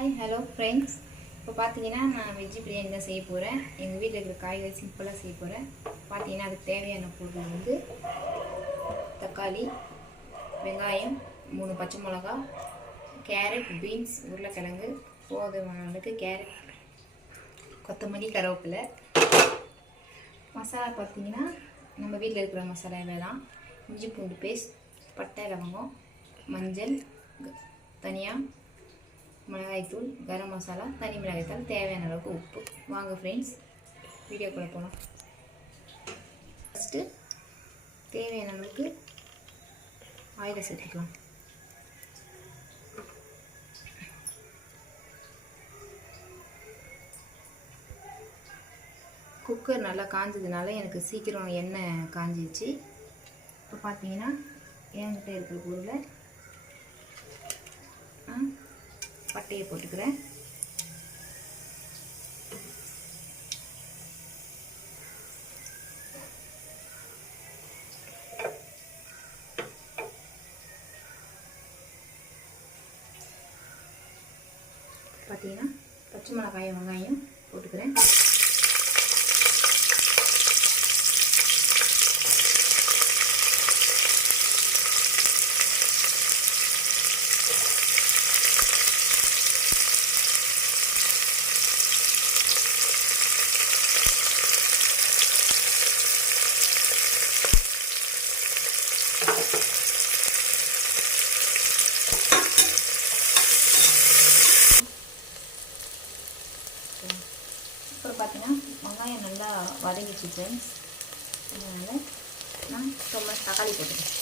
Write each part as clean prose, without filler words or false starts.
Hi hello friends. இப்போ பார்த்தீங்கன்னா நான் வெஜ்ஜு பிரியாணி தான் செய்ய போகிறேன். எங்கள் வீட்டில் இருக்கிற காய்கறி சிம்பிளாக செய்ய போகிறேன். பார்த்தீங்கன்னா அதுக்கு தேவையான பொருள் வந்து தக்காளி, வெங்காயம், 3 பச்சை மிளகா, கேரட், பீன்ஸ், உருளைக்கிழங்கு, போதுமான அளவுக்கு கேரட், கொத்தமல்லி, கருவேப்பிலை. மசாலா பார்த்தீங்கன்னா நம்ம வீட்டில் இருக்கிற மசாலாவே தான். இஞ்சி பூண்டு பேஸ்ட், பட்டை, லவங்கம், மஞ்சள், தனியா, மிளகாய்த்தூள், கரம் மசாலா, தனி மிளகாய்த்தூள், தேவையான அளவுக்கு உப்பு. வாங்க ஃப்ரெண்ட்ஸ் வீடியோக்குள்ளே போகலாம். ஃபஸ்ட்டு தேவையான அளவுக்கு ஆயிலை சேர்த்துக்கலாம். குக்கர் நல்லா காஞ்சதுனால எனக்கு சீக்கிரம் எண்ணெய் காஞ்சிச்சு. இப்போ பார்த்தீங்கன்னா என்கிட்ட இருக்கிற பொருளை பட்டையை போட்டுக்கிறேன். பார்த்தீங்கன்னா பச்சை மிளகாய், வெங்காயம் போட்டுக்கிறேன். அப்புறம் பார்த்தீங்கன்னா வெங்காயம் நல்லா வதங்கிச்சு ஃப்ரெண்ட்ஸ். அதனால் நான் ரொம்ப தக்காளி போட்டுக்கிறேன்.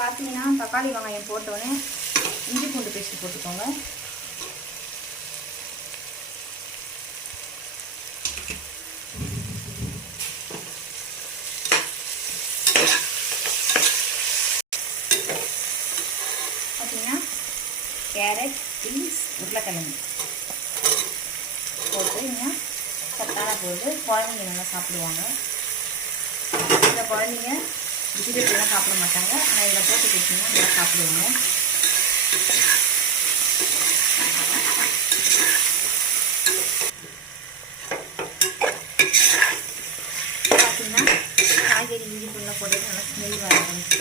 பார்த்தீங்கன்னா தக்காளி வெங்காயம் போட்டோடனே இஞ்சி பூண்டு பேஸ்ட் போட்டுக்கோங்க. பார்த்தீங்கன்னா கேரட், பீன்ஸ், உருளைக்கிழங்கு போட்டு இன்னும் சத்தான பொருள் குழந்தைங்க நல்லா சாப்பிடுவாங்க. இந்த குழந்தைங்க வெஜிடபிள்லாம் சாப்பிட மாட்டாங்க, ஆனால் இதில் போட்டு கொடுத்தீங்கன்னா நல்லா சாப்பிடுவாங்க. பார்த்தீங்கன்னா காய்கறி இஞ்சி பூண்டு போட்டு நல்லா ஸ்மெல் வர ஆரம்பிச்சு.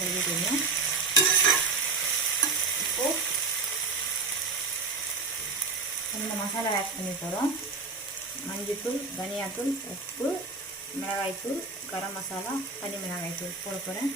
உங்களுக்கு தெரியும். இப்போது இந்த மசாலா ஆட் பண்ணி போகிறோம். மஞ்சள்தூள், தனியாத்தூள், உப்பு, மிளகாய்த்தூள், கரம் மசாலா, தனி மிளகாய்த்தூள் போட போகிறேன்.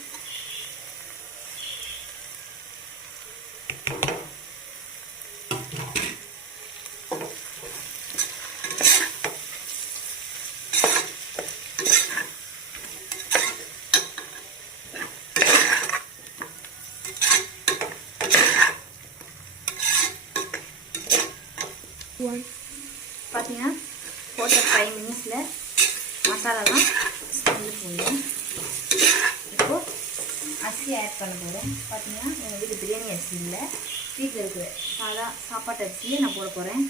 பார்த்தீங்கன்னா போட்ட 5 மினிட்ஸில் மசாலாலாம் ஸ்மெல் போயிடும். இப்போது அரிசி ஆட் பண்ண போகிறேன். பார்த்தீங்கன்னா எங்கள் வீட்டு பிரியாணி அரிசி இல்லை, வீட்டில் இருக்கிற சாப்பாட்டு அரிசியை நான் போட போகிறேன்.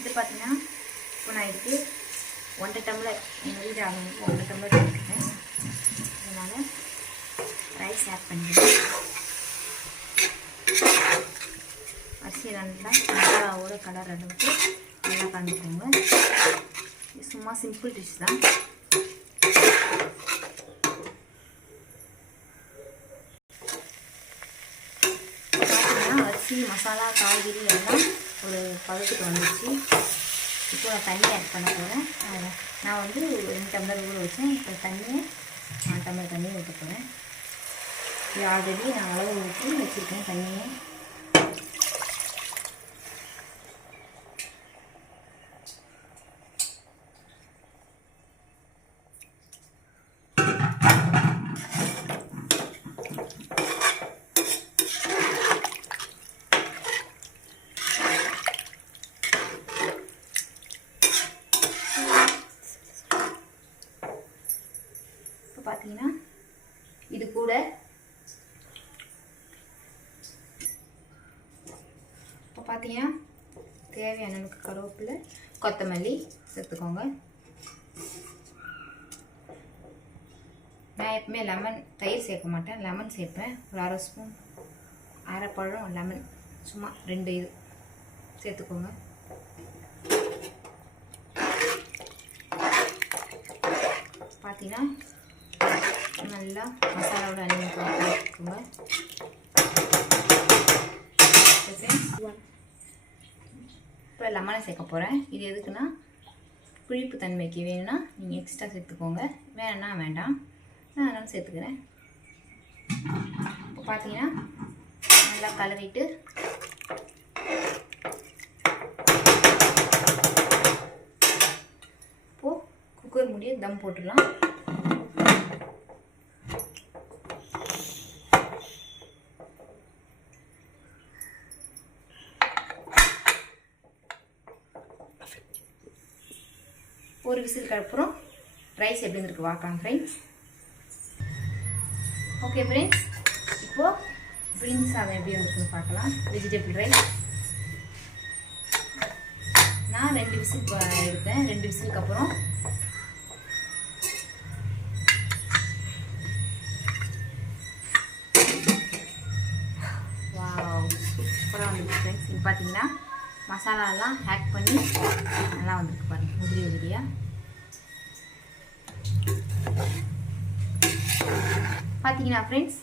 இது பார்த்தீங்கன்னா இப்போ நான் இதுக்கு 1 டம்ளர், எங்கள் வீடு ஆகணுக்கு 1 டம்ளர் எடுத்துக்கிறேன். அதனால் ரைஸ் ஆட் பண்ணிக்கிறேன். அரிசி நல்லா மசாலாவோட கலர் அளவுக்கு நல்லா கலந்துக்கோங்க. இது சும்மா சிம்பிள் டிஷ் தான். பார்த்தீங்கன்னா அரிசி, மசாலா, காய்கறி எல்லாம் ஒரு பதத்துக்கு வந்துச்சு. இப்போ நான் தண்ணி ஆட் பண்ண போகிறேன். நான் வந்து 2 டம்ளர் ஊற வச்சேன். இப்போ தண்ணியை 4 டம்ளர் தண்ணியை ஊற்ற போகிறேன். இது ஆல்ரெடி நான் அளவு ஊற்றி வச்சுருக்கேன் தண்ணியை. பார்த்தீங்கன்னா இது கூட இப்போ பார்த்தீங்கன்னா தேவையான அளவுக்கு கருவேப்பிலை, கொத்தமல்லி சேர்த்துக்கோங்க. நான் எப்பவுமே லெமன், தயிர் சேர்க்க மாட்டேன், லெமன் சேர்ப்பேன். ஒரு 1/2 ஸ்பூன், 1/2 பழம் லெமன், சும்மா 2 இது சேர்த்துக்கோங்க. பார்த்தீங்கன்னா நல்லா மசாலாவோட அள்ளி போட்டுக்கோங்க. இப்போ லெமனை சேர்க்க போகிறேன். இது எதுக்குன்னா புளிப்பு தன்மைக்கு வேணும்னா நீங்கள் எக்ஸ்ட்ரா சேர்த்துக்கோங்க, வேணும்னா வேண்டாம். நான் அதனால சேர்த்துக்கிறேன். இப்போ பார்த்தீங்கன்னா நல்லா கலரிட்டு இப்போது குக்கர் மூடியை தம் போட்டுடலாம். ஒரு விசிலுக்கு அப்புறம் ரைஸ் எப்படி இருக்கு பார்க்கலாம் ஃப்ரெண்ட்ஸ். ஓகே ஃப்ரெண்ட்ஸ், இப்போது பிரிஞ்சி சாதம் எப்படி வந்துருக்குன்னு பார்க்கலாம். வெஜிடபிள் ரைஸ் நான் 2 விசில் எடுத்தேன். 2 விசிலுக்கு அப்புறம் வாவ் சூப்பராக வந்துருக்கு ஃப்ரெண்ட்ஸ். இது பார்த்தீங்கன்னா மசாலாலாம் ஹேக் பண்ணி நல்லா வந்துருக்கு பாருங்கள், உதிரி உதிரியாக. பார்த்தீங்கன்னா ஃப்ரெண்ட்ஸ்,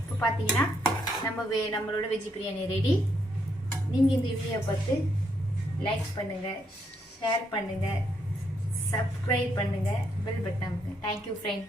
இப்போ பார்த்தீங்கன்னா நம்மளோட வெஜ் பிரியாணி ரெடி. நீங்கள் இந்த வீடியோ பார்த்து லைக் பண்ணுங்கள், ஷேர் பண்ணுங்கள், சப்ஸ்கிரைப் பண்ணுங்கள், பெல் பட்டன். Thank you friend.